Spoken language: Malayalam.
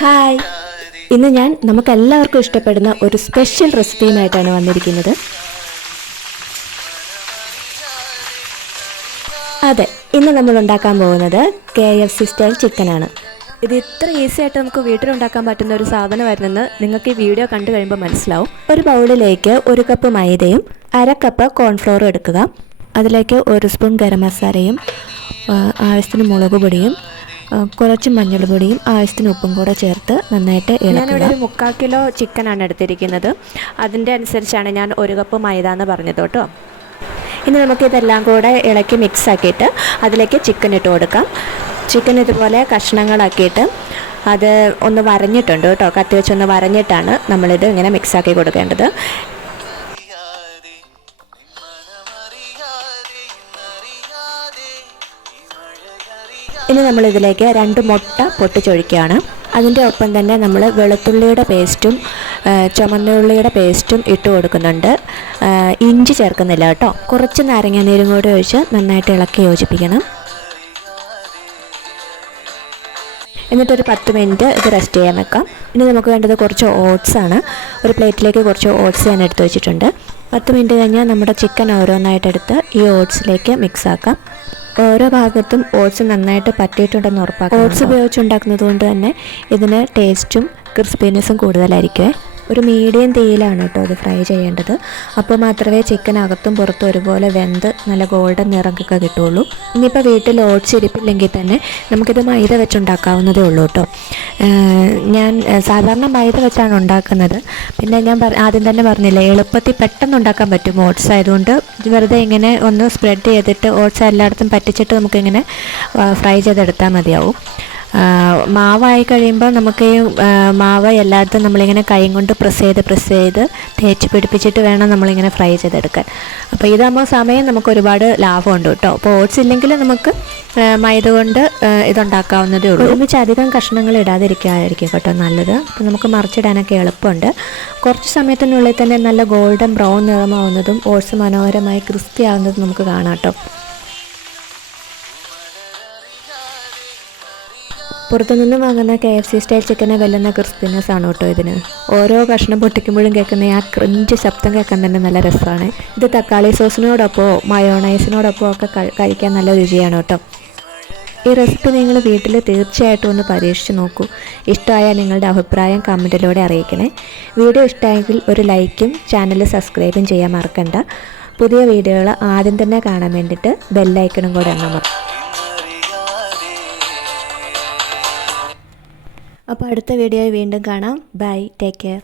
ഹായ്, ഇന്ന് ഞാൻ നമുക്കെല്ലാവർക്കും ഇഷ്ടപ്പെടുന്ന ഒരു സ്പെഷ്യൽ റെസിപ്പിയുമായിട്ടാണ് വന്നിരിക്കുന്നത്. അതെ, ഇന്ന് നമ്മൾ ഉണ്ടാക്കാൻ പോകുന്നത് KFC സ്റ്റൈൽ ചിക്കനാണ്. ഇത് ഇത്ര ഈസി ആയിട്ട് നമുക്ക് വീട്ടിലുണ്ടാക്കാൻ പറ്റുന്ന ഒരു സാധനമായിരുന്നെന്ന് നിങ്ങൾക്ക് ഈ വീഡിയോ കണ്ടു കഴിയുമ്പോൾ മനസ്സിലാവും. ഒരു ബൗളിലേക്ക് 1 കപ്പ് മൈദയും 1/2 കപ്പ് കോൺഫ്ലോറും എടുക്കുക. അതിലേക്ക് 1 സ്പൂൺ ഗരം മസാലയും ആവശ്യത്തിന് മുളക് പൊടിയും കുറച്ച് മഞ്ഞൾപ്പൊടിയും ആവശ്യത്തിന് ഉപ്പും കൂടെ ചേർത്ത് നന്നായിട്ട് ഇളക്കുക. ഞാനിവിടെ ഒരു 3/4 കിലോ ചിക്കനാണ് എടുത്തിരിക്കുന്നത്. അതിൻ്റെ അനുസരിച്ചാണ് ഞാൻ 1 കപ്പ് മൈദ എന്ന് പറഞ്ഞത് കേട്ടോ. ഇനി നമുക്കിതെല്ലാം കൂടെ ഇളക്കി മിക്സ് ആക്കിയിട്ട് അതിലേക്ക് ചിക്കൻ ഇട്ട് കൊടുക്കാം. ചിക്കൻ ഇതുപോലെ കഷ്ണങ്ങളാക്കിയിട്ട് അത് ഒന്ന് വരഞ്ഞിട്ടുണ്ട് കേട്ടോ. കത്തി വെച്ചൊന്ന് വരഞ്ഞിട്ടാണ് നമ്മളിത് ഇങ്ങനെ മിക്സാക്കി കൊടുക്കേണ്ടത്. ഇനി നമ്മളിതിലേക്ക് 2 മുട്ട പൊട്ടിച്ചൊഴിക്കുകയാണ്. അതിൻ്റെ ഒപ്പം തന്നെ നമ്മൾ വെളുത്തുള്ളിയുടെ പേസ്റ്റും ചുമന്നുള്ളിയുടെ പേസ്റ്റും ഇട്ട് കൊടുക്കുന്നുണ്ട്. ഇഞ്ചി ചേർക്കുന്നില്ല കേട്ടോ. കുറച്ച് നാരങ്ങാനീരും കൂടി ഒഴിച്ച് നന്നായിട്ട് ഇളക്കി യോജിപ്പിക്കണം. എന്നിട്ടൊരു 10 മിനിറ്റ് ഇത് റെസ്റ്റ് ചെയ്യാൻ വെക്കാം. ഇനി നമുക്ക് വേണ്ടത് കുറച്ച് ഓട്സാണ്. ഒരു പ്ലേറ്റിലേക്ക് കുറച്ച് ഓട്സ് ഞാൻ എടുത്ത് വെച്ചിട്ടുണ്ട്. 10 മിനിറ്റ് കഴിഞ്ഞാൽ നമ്മുടെ ചിക്കൻ ഓരോന്നായിട്ടെടുത്ത് ഈ ഓട്സിലേക്ക് മിക്സ് ആക്കാം. ഓരോ ഭാഗത്തും ഓട്സ് നന്നായിട്ട് പറ്റിയിട്ടുണ്ടെന്ന് ഉറപ്പാക്കാം. ഓട്സ് ഉപയോഗിച്ചുണ്ടാക്കുന്നത് കൊണ്ട് തന്നെ ഇതിന് ടേസ്റ്റും ക്രിസ്പിനെസ്സും കൂടുതലായിരിക്കും. ഒരു മീഡിയം തീയിലാണ് കേട്ടോ ഇത് ഫ്രൈ ചെയ്യേണ്ടത്. അപ്പോൾ മാത്രമേ ചിക്കൻ അകത്തും പുറത്തും ഒരുപോലെ വെന്ത് നല്ല ഗോൾഡൻ നിറമൊക്കെ കിട്ടുള്ളൂ. ഇനിയിപ്പോൾ വീട്ടിൽ ഓട്സ് ഇരിപ്പില്ലെങ്കിൽ തന്നെ നമുക്കിത് മൈദ വെച്ചുണ്ടാക്കാവുന്നതേ ഉള്ളൂ കേട്ടോ. ഞാൻ സാധാരണ മൈദ വെച്ചാണ് ഉണ്ടാക്കുന്നത്. പിന്നെ ഞാൻ ആദ്യം തന്നെ പറഞ്ഞില്ലേ, എളുപ്പത്തിൽ പെട്ടെന്ന് ഉണ്ടാക്കാൻ പറ്റും ഓട്സ് ആയതുകൊണ്ട്. വെറുതെ ഇങ്ങനെ ഒന്ന് സ്പ്രെഡ് ചെയ്തിട്ട് ഓട്സ് എല്ലായിടത്തും പറ്റിച്ചിട്ട് നമുക്കിങ്ങനെ ഫ്രൈ ചെയ്തെടുത്താൽ മതിയാവും. മാവായി കഴിയുമ്പോൾ നമുക്ക് ഈ മാവ് എല്ലായിടത്തും നമ്മളിങ്ങനെ കൈ കൊണ്ട് പ്രസ് ചെയ്ത് തേച്ച് പിടിപ്പിച്ചിട്ട് വേണം നമ്മളിങ്ങനെ ഫ്രൈ ചെയ്തെടുക്കാൻ. അപ്പോൾ ഇതാകുമ്പോൾ സമയം നമുക്ക് ഒരുപാട് ലാഭമുണ്ട് കേട്ടോ. അപ്പോൾ ഓട്സ് ഇല്ലെങ്കിൽ നമുക്ക് മൈദ കൊണ്ട് ഇതുണ്ടാക്കാവുന്നതേ ഉള്ളൂ. ഒരുമിച്ച് അധികം കഷ്ണങ്ങൾ ഇടാതിരിക്കാതിരിക്കും കേട്ടോ നല്ലത്. അപ്പോൾ നമുക്ക് മറിച്ചിടാനൊക്കെ എളുപ്പമുണ്ട്. കുറച്ച് സമയത്തിനുള്ളിൽ തന്നെ നല്ല ഗോൾഡൻ ബ്രൗൺ നിറമാവുന്നതും ഓട്സ് മനോഹരമായി ക്രിസ്പി ആവുന്നതും നമുക്ക് കാണാം കേട്ടോ. പുറത്തുനിന്ന് വാങ്ങുന്ന KFC സ്റ്റൈൽ ചിക്കനെ വെല്ലുന്ന ക്രിസ്പിനെസ് ആണ് കേട്ടോ ഇതിന്. ഓരോ കഷ്ണം പൊട്ടിക്കുമ്പോഴും കേൾക്കുന്ന ആ ക്രഞ്ച് ശബ്ദം കേൾക്കാൻ തന്നെ നല്ല രസമാണ്. ഇത് തക്കാളി സോസിനോടൊപ്പമോ മയോണൈസിനോടൊപ്പമോ ഒക്കെ കഴിക്കാൻ നല്ല രുചിയാണ് കേട്ടോ. ഈ റെസിപ്പി നിങ്ങൾ വീട്ടിൽ തീർച്ചയായിട്ടും ഒന്ന് പരീക്ഷിച്ച് നോക്കൂ. ഇഷ്ടമായാൽ നിങ്ങളുടെ അഭിപ്രായം കമൻറ്റിലൂടെ അറിയിക്കണേ. വീഡിയോ ഇഷ്ടമായെങ്കിൽ ഒരു ലൈക്കും ചാനൽ സബ്സ്ക്രൈബും ചെയ്യാൻ മറക്കണ്ട. പുതിയ വീഡിയോകൾ ആദ്യം തന്നെ കാണാൻ വേണ്ടിയിട്ട് ബെല്ലൈക്കണും കൂടെ എണ്ണ മറക്കും. അപ്പോൾ അടുത്ത വീഡിയോയിൽ വീണ്ടും കാണാം. Bye, take care.